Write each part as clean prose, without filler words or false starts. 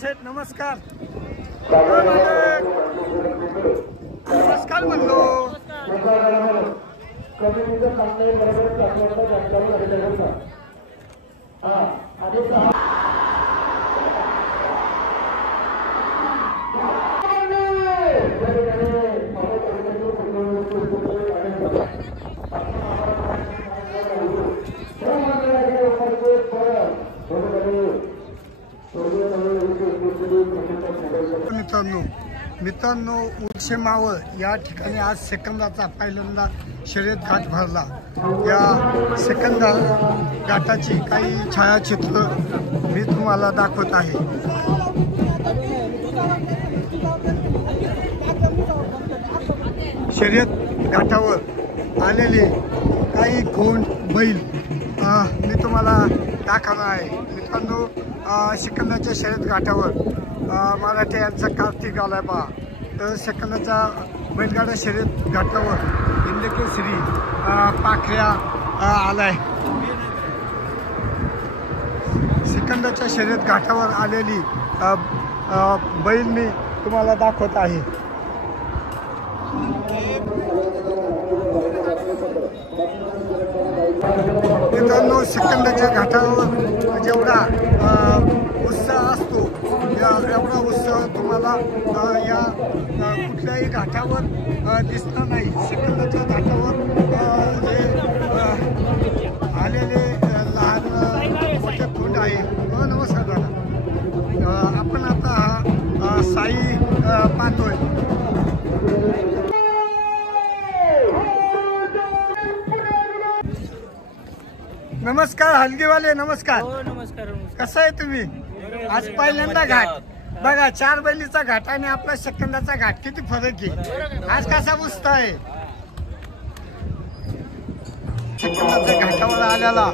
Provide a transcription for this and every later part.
शेठ नमस्कार. नमस्कार म्हणलो. मित्रांनो उर्शे मावळ या ठिकाणी आज सेकंदाचा पहिल्यांदा शर्यत घाट भरला. या सेकंद घाटाची काही छायाचित्र मी तुम्हाला दाखवत आहे. शर्यत घाटावर आलेले काही खोंड बैल मी तुम्हाला दाखवणार आहे. मित्रांनो सेकंदाच्या शर्यत घाटावर मराठे यांचा कार्तिक आलाय पहा. तर सेकंदाच्या बैलगाडा शर्यत घाटावर हिंदकेसरी पाखऱ्या आलाय. सेकंदाच्या शर्यत घाटावर आलेली बैल मी तुम्हाला दाखवत आहे. मित्रांनो सेकंदाच्या घाटावर जेवढा उत्साह असतो एवढा उत्साह तुम्हाला या कुठल्याही घाटावर दिसणार नाही. सेकंदाच्या घाटावर जे आलेले लहान मोठे खोंड आहे. नमस्कार दादा. आपण आता साई पाहतोय. नमस्कार हलगीवाले. नमस्कार. नमस्कार. कसं आहे तुम्ही? आज पहिल्यांदा घाट बघा. 4 बैलीचा घाट आणि आपला सेकंदाचा घाट किती फरक आहे. आज कसा उत्साह आहे. सेकंदाच्या घाटावर आलेला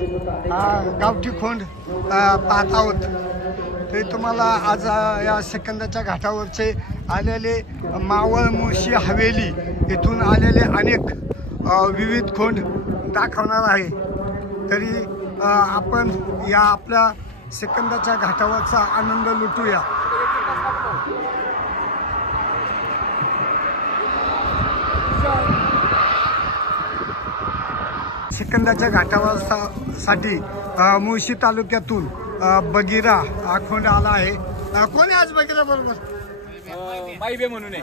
गावठी खोंड पाहत आहोत. ते तुम्हाला आज या सेकंदाच्या घाटावरचे आलेले मावळ मुळशी हवेली इथून आलेले अनेक विविध खोंड दाखवणार आहे. तरी आपण या आपल्या सेकंदाच्या घाटावरचा आनंद लुटूया. सेकंदाच्या घाटावर साठी मुळशी तालुक्यातून बगिरा हा खोंड आला आहे. कोण आहे आज बगिरा बरोबर? माईबे म्हणून आहे.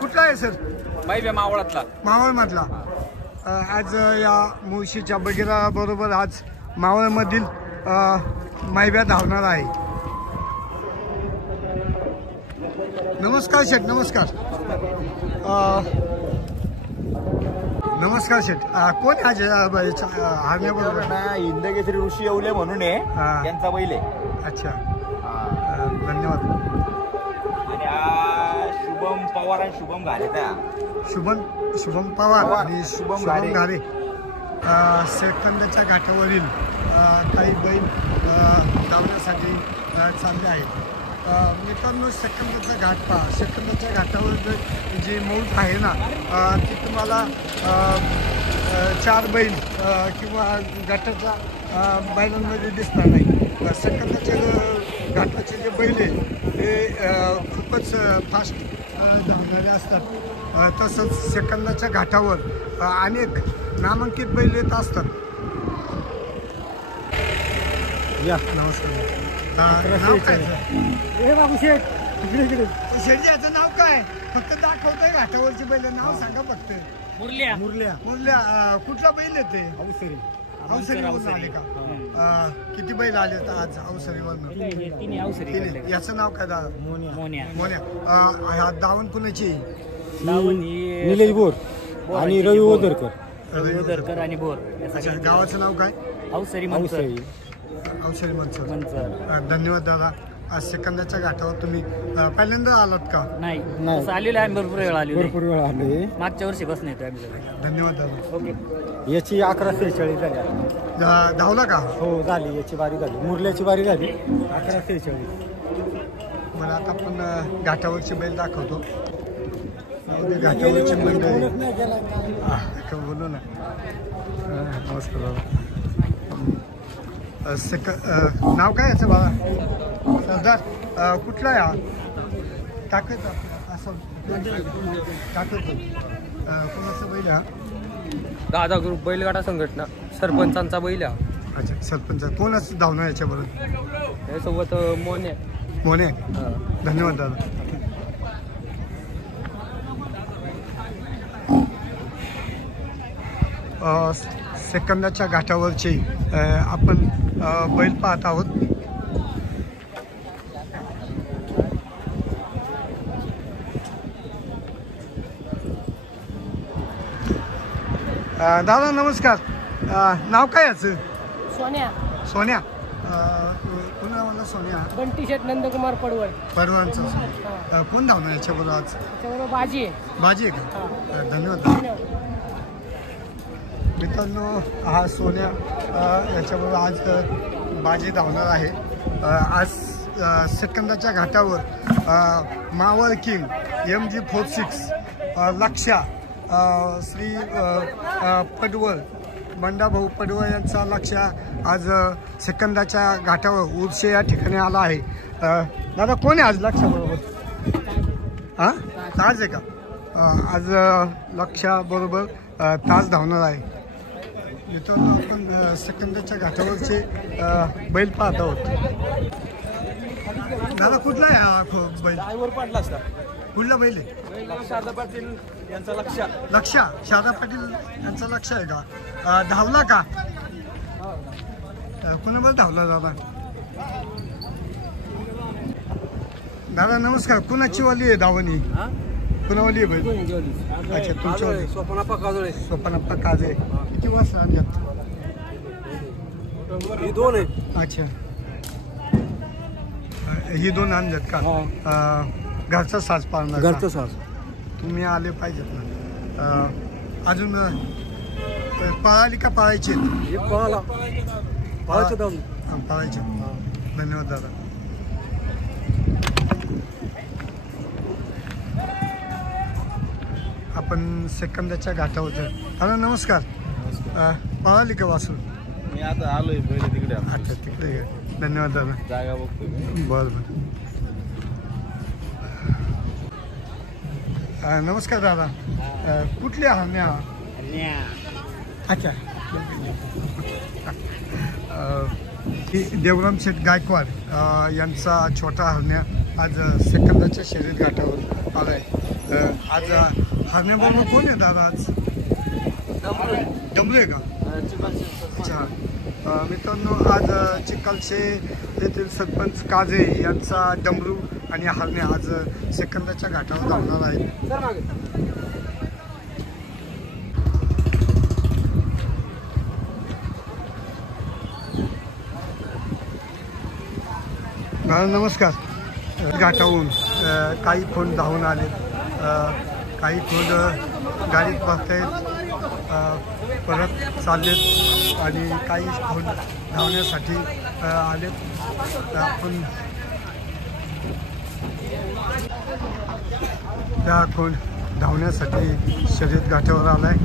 कुठला आहे सर? माईबे मावळातला. मावळ मधला. आज या मुळशीच्या बगिरा बरोबर आज मावळ मधील मायब्या धावणार आहे. नमस्कार शेठ. नमस्कार. नमस्कार शेठ. कोण आज हारण्याबरोबर? हिंदकेसरी ऋषी येवले म्हणून आहे. त्यांचा बैल आहे. अच्छा. धन्यवाद. आणि शुभम पवार आणि शुभम घाले. शुभम पवार आणि शुभम घाले सेकंदाच्या घाटावरील काही बैल धावण्यासाठी चालले आहेत. मित्रांनो सेकंदाचा घाट पहा. सेकंदाच्या घाटावर जी मौत आहे ना ती तुम्हाला 4 बैल किंवा घाटाच्या बैलांमध्ये दिसणार नाही. सेकंदाच्या घाटाचे जे बैल आहे ते खूपच फास्ट धावणारे असतात. तसंच सेकंदाच्या घाटावर अनेक नामांकित बैल येत असतात. या नमस्कार. नाव काय? शेठजीचं नाव काय? फक्त दाखवतोय घाटावरची बैल. नाव सांगा फक्त. मुरल्या. कुठला बैल येते? अवसरीवरून आले का? किती बैल आले आज अवसरीवरून? याचं नाव काय दादा? मोन्या. दावण कुणाची? निलेश बोर आणि रवी ओदरकर आणि बोर. गावाचं नाव काय? अवसरी मनसर. धन्यवाद दादा. आज सेकंदाच्या घाटावर तुम्ही पहिल्यांदा आलात का? नाही आलेलो आहे. भरपूर वेळ आले. मागच्या वर्षी बस नाही आम्ही. धन्यवाद दादा. ओके. याची 11:46 झाली. धावला का? हो झाली. याची बारी झाली. मुरल्याची बारी झाली. 11:46. मला आता आपण घाटावरची बैल दाखवतो. घाटावरची मंडळी बोलू ना. नमस्कार दादा. नाव काय याचं बाबा सरदार कुठला आहे हा टाकत असं टाकत कोणाचा बैल हा दादा ग्रुप बैलगाडा संघटना सरपंचांचा बैल हा. अच्छा सरपंच कोण असं धावणार याच्याबरोबर त्यासोबत मोने मोने धन्यवाद दादा सेकंदाच्या घाटावरचे आपण बैल पाहत आहोत दादा नमस्कार नाव काय याचं सोन्या सोन्या पुन्हा म्हणलं सोन्या बंटी शेठ नंदकुमार पडवळ परवांचं कोण धावणार याच्याबरोबर आज त्याच्याबरोबर बाजी आहे. बाजी आहे का धन्यवाद मित्रांनो हा सोन्या याच्याबरोबर आज बाजी धावणार आहे आज सेकंदाच्या घाटावर मावळ किंग MG46 लक्षा श्री पडवळ बंडाभाऊ पडवळ यांचा लक्ष आज सेकंदाच्या घाटावर उर्शे या ठिकाणी आला आहे दादा कोण आहे आज लक्षाबरोबर हां ताज आहे का आज लक्षाबरोबर ताज धावणार आहे मित्रांनो आपण सेकंदाच्या घाटावरचे बैल पाहत आहोत दादा कुठला आहे हा बैल पाडला असता कुठला बैल आहे शारदा पाटील यांचा लक्ष शारदा पाटील यांचा लक्ष आहे का धावला का कुणाबरोबर धावला दादा दादा नमस्कार कुणाची वाली आहे धावणी कुणावाली आहे बैल अच्छा तुमच्यावाली स्वप्नाप्पा काजळे किती वाजता आणल्यात दोन आहे अच्छा ही दोन आणल्यात का घरचा साज पाळणार घरचं साज तुम्ही आले पाहिजेत ना अजून पळाली का पळायची पळायचं धावून पळायचे धन्यवाद दादा आपण सेकंदाच्या घाटावर हॅलो नमस्कार पळाली का वासून मी आता आलोय पहिले तिकडे अच्छा तिकडे धन्यवाद दादा जागा बघतोय बरं नमस्कार दादा कुठले हरण्या अच्छा देवराम शेठ गायकवाड यांचा छोटा हरण्या आज सेकंदाच्या शर्यत घाटावर आला आहे आज हरण्याबरोबर कोण आहे दादा आज डमरू आहे का अच्छा मित्रांनो आज चिखलचे येथील सरपंच काजे यांचा डमरू आणि हरणे आज सेकंदाच्या घाटावर धावणार आहेत नमस्कार घाटावरून काही खोंड धावून आले काही खोंड गाडीत बसतायत परत चाललेत आणि काही खोंड धावण्यासाठी आलेत आपण त्या खोंड धावण्यासाठी शर्यत घाटावर आलाय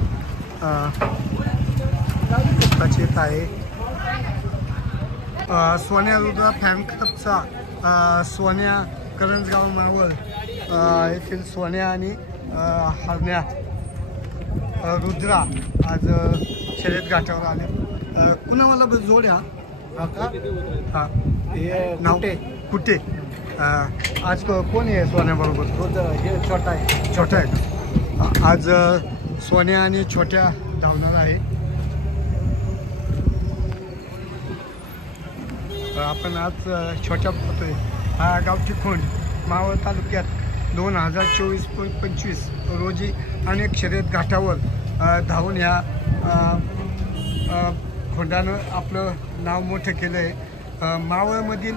येत आहे सोन्या रुद्रा फॅन क्लबचा सोन्या करंजगाव मावळ येथील सोन्या आणि हरण्या रुद्रा आज शर्यत घाटावर आले पुन्हा मला जोड हा हा नाव कुठे आज कोण आहे सोन्याबरोबर हे छोटा आहे छोटा आहे का आज सोन्या आणि छोट्या धावणार आहे आपण आज छोट्या पाहतोय हा गावठी खोंड मावळ तालुक्यात 2024-25 रोजी अनेक शर्यत घाटावर धावून ह्या खोंडानं आपलं नाव मोठं केलं आहे मावळमधील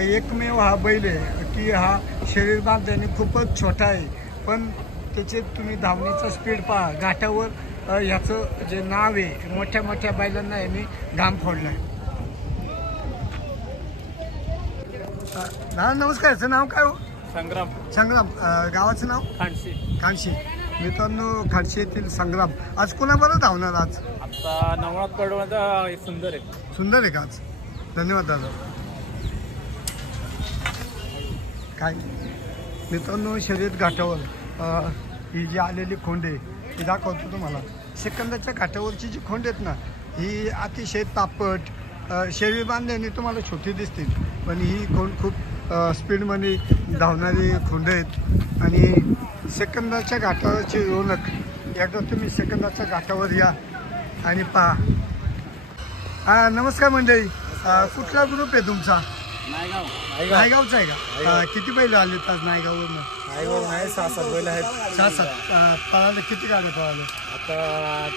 एकमेव हा बैल आहे की हा शरीर बांधल्याने खूपच छोटा आहे पण त्याचे तुम्ही धावण्याचा स्पीड पहा घाटावर ह्याचं जे नाव आहे मोठ्या मोठ्या बैलांना यांनी घाम फोडला आहे नमस्कार याचं नाव काय हो संग्राम संग्राम गावाचं नाव खानशी मित्रांनो खानशी येथील संग्राम आज कोणाबरोबर धावणार आज आता नवनाथ पडवळचा सुंदर आहे सुंदर आहे का आज धन्यवाद दादा. काय मित्रांनो, शर्यत घाटावर ही जी आलेली खोंड आहे ती दाखवतो तुम्हाला. सेकंदाच्या घाटावरची जी खोंड आहेत ना, ही अतिशय तापट, शरीर बांधल्याने तुम्हाला छोटी दिसतील, पण ही खोंड खूप स्पीडमध्ये धावणारी खोंड आहेत. आणि सेकंदाच्या घाटावरची रोनक, एकदा तुम्ही सेकंदाच्या घाटावर या आणि पहा. नमस्कार मंडळी, कुठला ग्रुप आहे तुमचा? नायगावचा आहे का? किती बैल आले आज नायगाववरनं? नायगाव नाही, 6-7 बैल आहेत. 6-7 पळाले. किती गाड्या पळाल्या? आता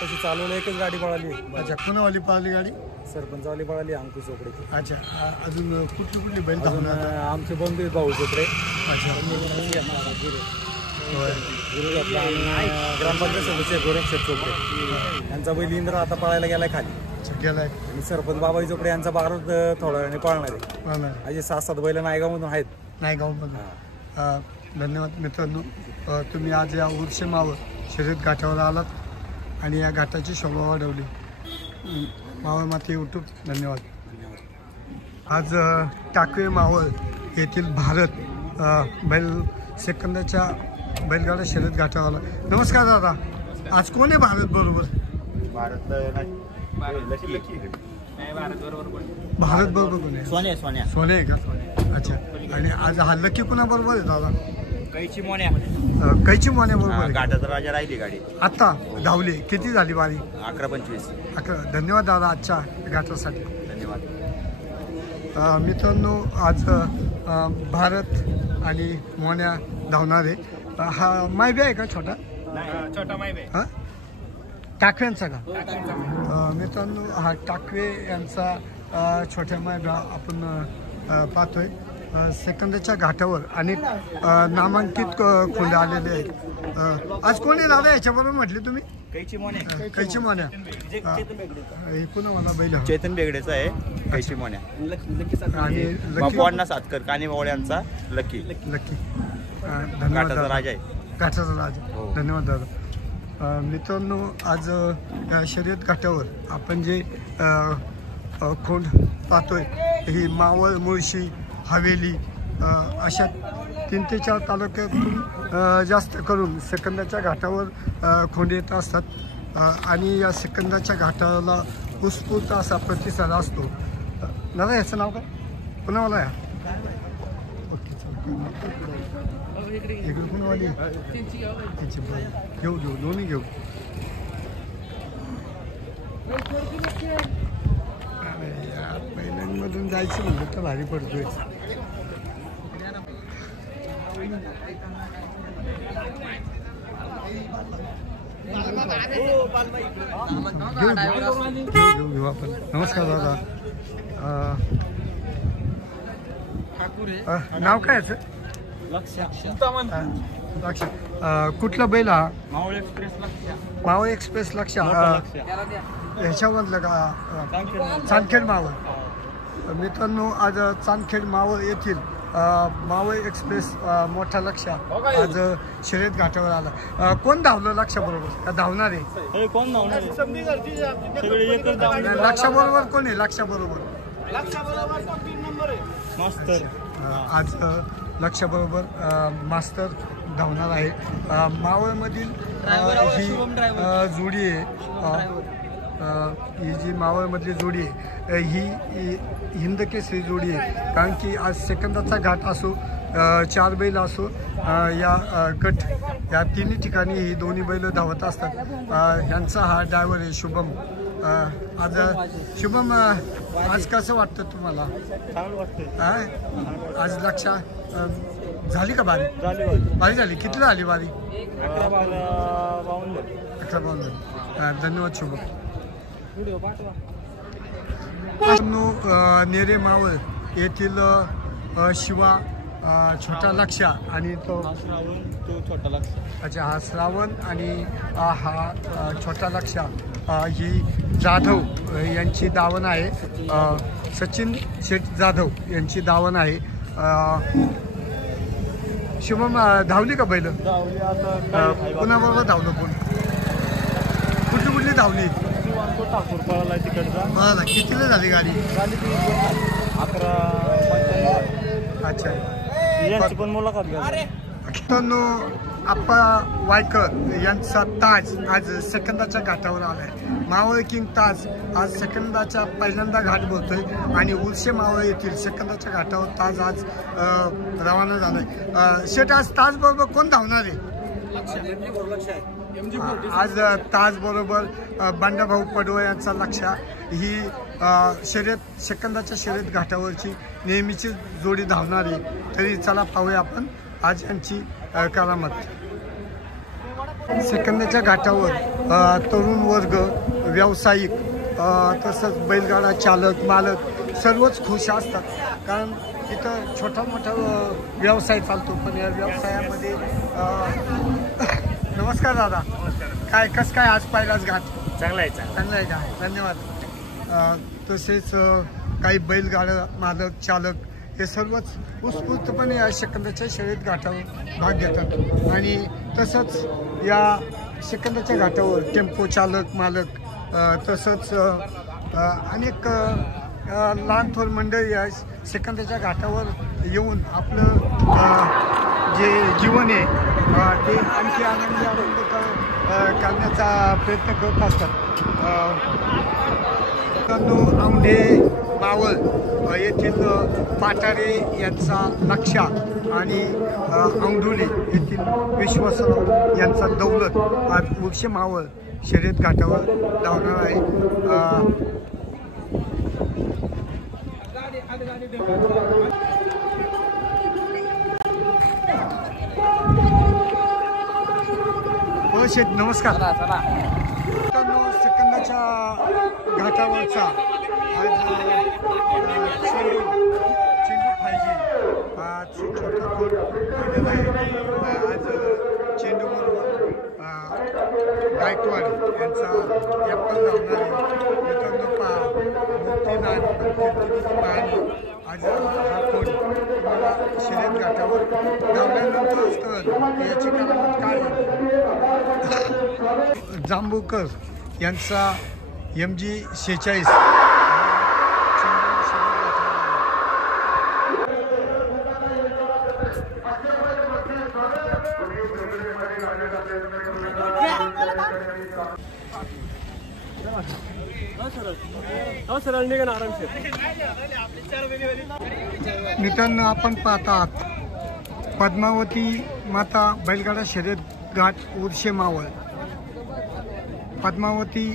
तशी चालवलं एकच गाडी पळाली. अच्छा, कोणावाली पळाली गाडी? सरपंचवाली पळाली, अंकुश चोपडेची. अच्छा, अजून कुठली कुठली बैल अजून धावणार? आमचे बंधू भाऊ चोपडे. अच्छा, होय. गुरु घेतला आणि ग्रामपंचायत सदस्य गोरक्षक चोपडे यांचा बैल इंद्र आता पळायला गेलाय खाली. अच्छा, गेलाय. आणि सरपंच बाबाई चोपडे यांचा भारत थोड्या वेळाने पळणार आहे. पळणार असे 6-7 बैल नायगावमधून आहेत. नायगावमधून. धन्यवाद मित्रांनो, तुम्ही आज या उर्शेमावर शर्यत घाटावर आलात आणि या घाटाची शोभा वाढवली. मावळ माती यूट्यूब, धन्यवाद. आज टाकवे मावळ येथील भारत बैल सेकंदाच्या बैलगाडा शर्यत घाटावर आला. नमस्कार दादा, आज कोण आहे भारत बरोबर? भारत बरोबर कोण आहे? सोन्या सोने आहे का? अच्छा, आणि आज हा लकी कुणा बरोबर आहे दादा? कैची मोन्या कैची मोन्या बरोबर आहे? घाटाचा राजा राहिली गाडी आता धावली. किती झाली वारी? 11:25. 11. धन्यवाद दादा आजच्या घाटासाठी. धन्यवाद. मित्रांनो, आज भारत आणि मोन्या धावणारे. हा मायबी आहे का छोटा? छोटा माहिती हां, टाकव्यांचा का? मित्रांनो, हा टाकवे यांचा छोट्या मायबा आपण पाहतोय. सेकंदाच्या घाटावर अनेक नामांकित खोंड आलेले आहेत. आज कोणी दादा याच्याबरोबर म्हटले तुम्ही? कैची मोन्या. कैची मोन्या. हे पुन्हा मला बैल हवा. चेतन बेगडेचा आहे कैची मोन्या. आणि बापू अण्णा सातकर कानेमावळ्यांचा लकी. लकी. धन्यवाद घाटाचा दादा. राजा आहे. घाटाचा राजा. हो. धन्यवाद दादा. मित्रांनो, आज या शर्यत घाटावर आपण जे खोंड पाहतोय, ही मावळ, मुळशी, हवेली अशा 3 ते 4 तालुक्यातून जास्त करून सेकंदाच्या घाटावर खोंड येत असतात. आणि या सेकंदाच्या घाटाला उत्स्फूर्त असा प्रतिसाद असतो. दादा, याचं नाव काय? पुन्हा मला या. ओके, इकडे पुन्हावाली घेऊ दोन्ही घेऊ. अरे यार, पहिल्यांमधून जायचं म्हणलं तर भारी पडतोय. घेऊ आपण. नमस्कार दादा. नाव काय याचं? लक्ष. कुठला बैल हा? मावळ एक्सप्रेस. लक्ष ह्याच्यामधलं का? चांदखेड मावळ. मित्रांनो, आज चांदखेड मावळ येथील मावळ एक्सप्रेस मोठा लक्ष आज शर्यत घाटावर आला. कोण धावलं लक्षाबरोबर का धावणार आहे? लक्षाबरोबर कोण आहे? लक्षाबरोबर आज लक्षाबरोबर मास्तर धावणार आहे. मावळमधील ही जोडी आहे. ही जी मावळमधली जोडी आहे ही हिंदकेसरी जोडी आहे. कारण की आज सेकंदाचा घाट असो, 4 बैल असो, या गट या तिन्ही ठिकाणी ही दोन्ही बैल धावत असतात. ह्यांचा हा ड्रायव्हर आहे शुभम. आज शुभम, आज कसं वाटतं तुम्हाला? आज लक्षा झाली का बारी? बारी झाली. किती झाली बारी? 11-52. धन्यवाद शुभम. नेरे मावळ येथील शिवा, छोटा लक्ष आणि तो छोटा लक्ष. अच्छा, हा श्रावण आणि हा छोटा लक्ष ही जाधव यांची दावण आहे. सचिन शेठ जाधव यांची दावण आहे. शुभम, धावली का बैल? कुणाबरोबर धावलं? कोण? कुठली धावली? तो ठाकूर पळाला तिकडचा मला कितीला झाली गाडी? झाली ती 11:55. अच्छा. यांची पण मुलाखत घ्या. मित्रांनो, आप्पा वायकर यांचा ताज आज सेकंदाच्या घाटावर आलाय. मावळ किंग ताज आज सेकंदाच्या पहिल्यांदा घाट बोलतोय आणि उर्शे मावळ येथील सेकंदाच्या घाटावर ताज आज रवाना झालाय. शेट, आज ताज बरोबर कोण धावणार आहे? आज ताज बरोबर बंडाभाऊ पडवळ यांचा लक्ष ही शर्यत सेकंदाच्या शर्यत घाटावरची नेहमीची जोडी धावणार आहे. तरी चला पाहूया आपण आज यांची करामत. सेकंदाच्या घाटावर तरुण वर्ग, व्यावसायिक, तसंच बैलगाडा चालक, मालक सर्वच खुश असतात. कारण इथं छोटा मोठा व्यवसाय चालतो. पण या व्यवसायामध्ये नमस्कार दादा. काय कसं काय आज पहिलाच घाट? चांगला आहे. चांगला आहे का? धन्यवाद. तसेच काही बैलगाडा मालक, चालक हे सर्वच उत्स्फूर्तपणे या सेकंदाच्या शर्यत घाटावर भाग घेतात. आणि तसंच या सेकंदाच्या घाटावर टेम्पो चालक, मालक, तसंच अनेक लहान थोर मंडळी या सेकंदाच्या घाटावर येऊन आपलं जे जीवन आहे ते आणखी आनंदी करण्याचा प्रयत्न करत असतात. औंढे मावळ येथील पाटारे यांचा लक्षा आणि औंढुली येथील विश्वासराव यांचा दौलत आज उर्शे मावळ शर्यत घाटावर धावणार आहे. शेठ नमस्कार. मित्रांनो, सेकंदाच्या घाटावरचा आज चेंडू पाहिजे आज छोटा खोट पडलेला आहे. आज चेंडू बरोबर गायकवाड यांचा कॅप्टन धावणार आहे. मित्रांनो, मुक्तीनाथ पाहणी आज हा खोट तुम्हाला शर्यत घाटावर धावल्यानंतरच कळेल याची करामत काय. जांभूकर यांचा MG 46 मित्रांनो, आपण पाहतात पद्मावती माता बैलगाडा शर्यत घाट उर्शे मावळ. पद्मावती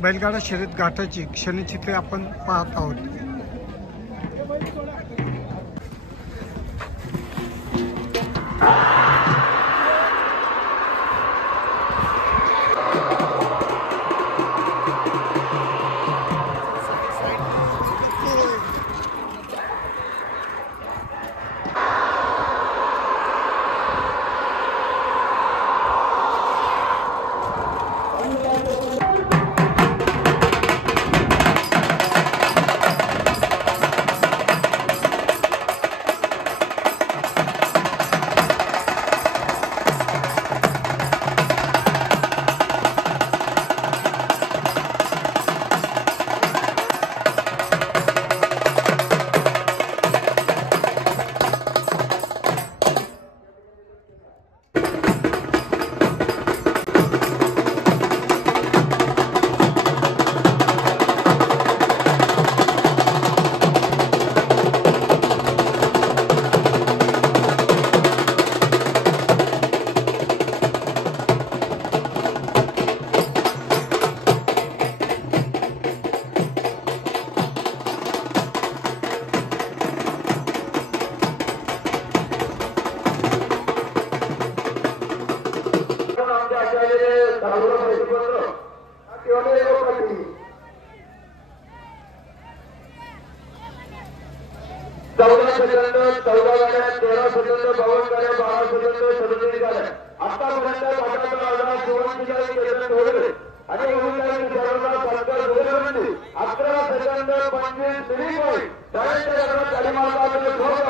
बैलगाडा शर्यत घाटाची क्षणचित्रे आपण पाहत आहोत. सेकंद 14 गाड्या 13 सेकंद 52 गाड्या 12 सेकंद 37 गाड्या आतापर्यंत भारताचा आजार सुवर्ण केंद्र ठेवले आणि उमेदवारी सर्वांना सरकार जोडले 11 सेकंद 25 मिनिट डायरेक्ट गाडी मार्गावर ठोकर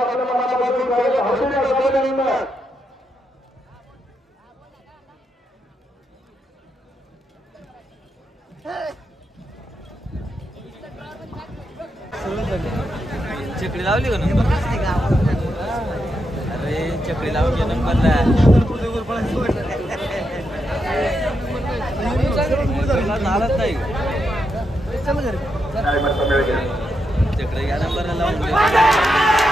आपल्या मनापासून चकडी लावली का अरे चकडी लावून घे नंबरला झालंच नाही चकडी घ्या नंबरला लावून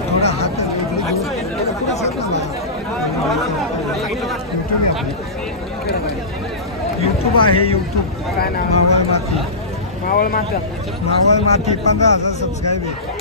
थोड़ा हाथ यूट्यूब आहे यूट्यूब मावळ माती 15,000 सबस्क्राईब आहे.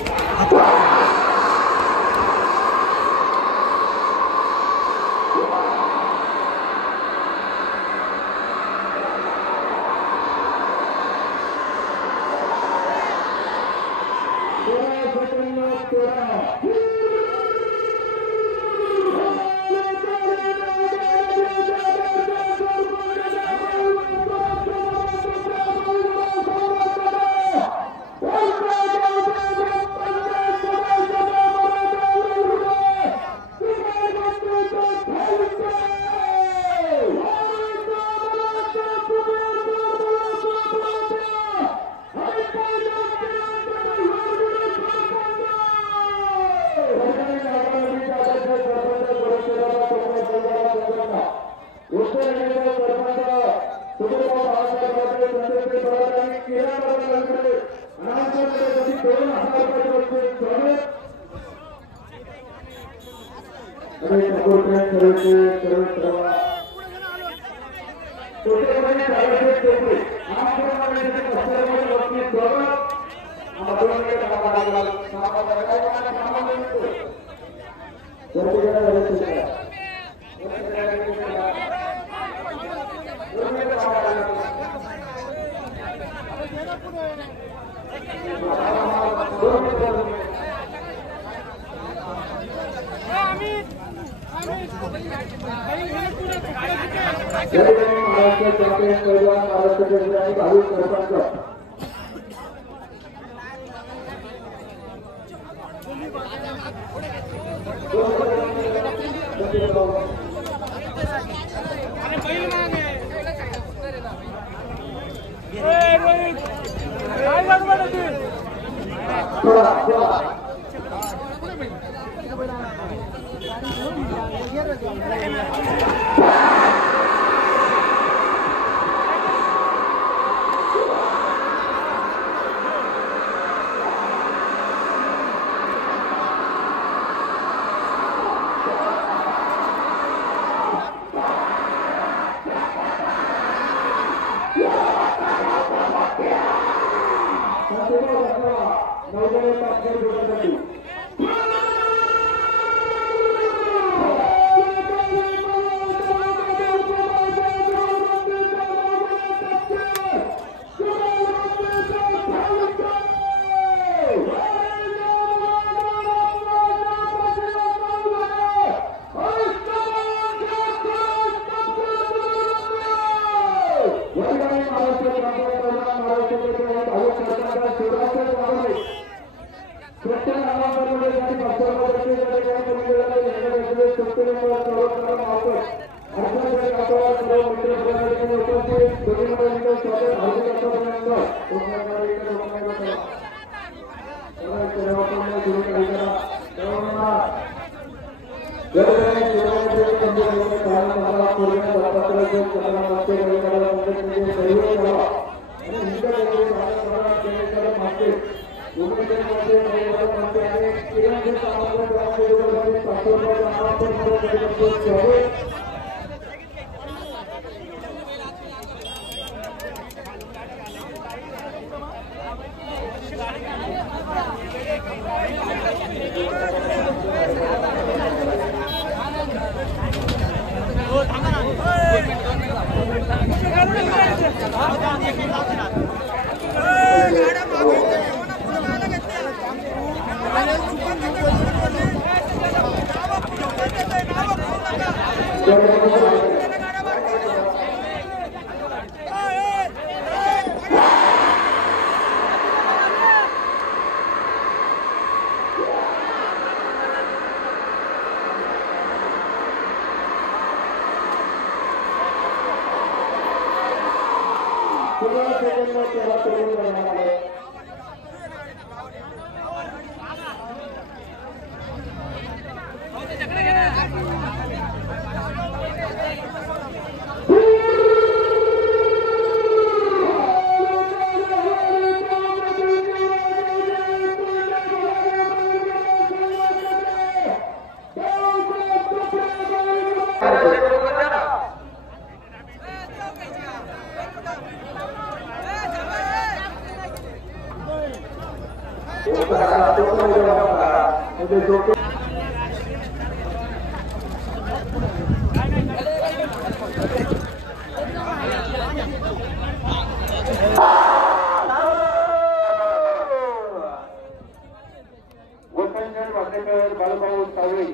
बाळूभाऊ सावळे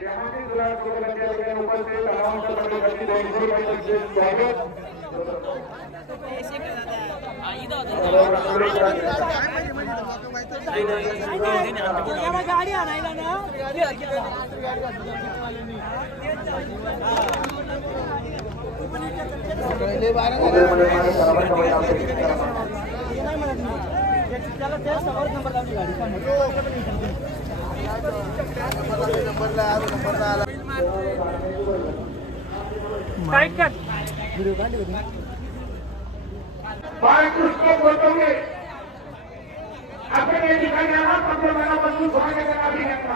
त्यामध्ये तुला उपस्थित गाडी आणायला ना त्याला त्या सवार नंबर लावली गाडी बाळकृष्ण गोटवले आपण या ठिकाणी आहात आपल्या मनापासून स्वागताचा अभिनंदन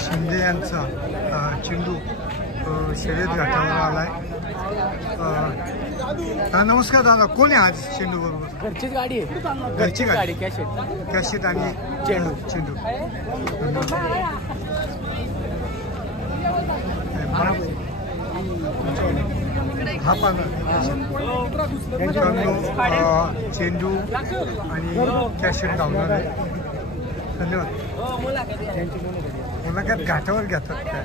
शिंदे यांचा चेंडू शर्यत घाटावर आलाय. नमस्कार दादा, कोण आहे आज चेंडू बरोबर? घरचीच गाडी आहे. घरची गाडी कॅशेट कॅशेट आणि चेंडू हा पाहिजे चेंडू आणि कॅशेट धावणार आहे. धन्यवाद. मुलाखत घाटावर घेतात काय?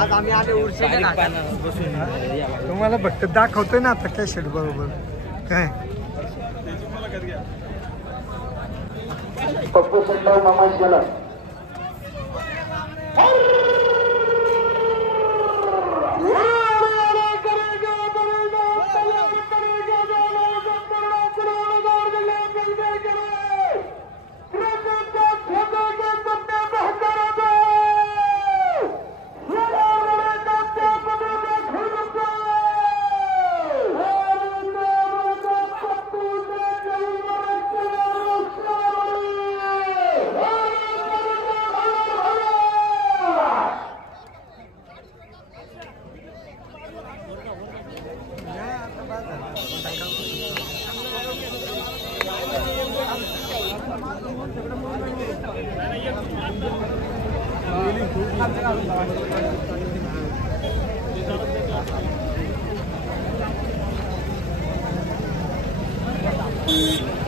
आज आम्ही आले तुम्हाला फक्त दाखवतोय ना आता कॅशेट बरोबर काय. पप्पू संडाव मामा गेला Thank you.